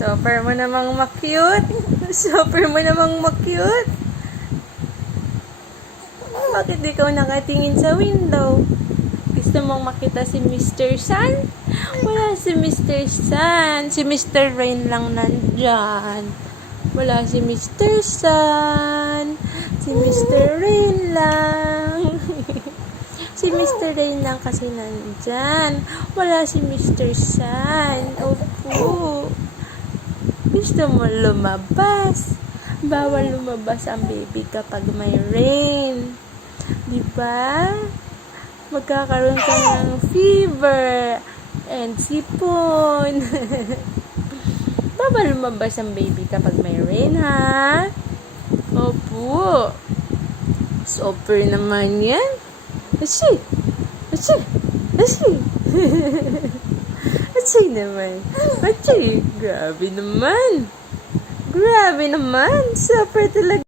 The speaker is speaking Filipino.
Super mo namang ma-cute. Super mo namang ma-cute. Bakit ikaw nakatingin sa window? Gusto mong makita si Mr. Sun? Wala si Mr. Sun. Si Mr. Rain lang nandyan. Wala si Mr. Sun. Si Mr. Rain lang. Si Mr. Rain lang kasi nandyan. Wala si Mr. Sun. Opo. Gusto mo lumabas? Bawal lumabas ang baby kapag may rain. Diba? Magkakaroon ka ng fever and sipon. Bawal lumabas ang baby kapag may rain, ha? Opo. Super naman yan. Achi! Achi! Achi! Achi naman. Achi! Grabe naman. Grabe naman. Super talaga.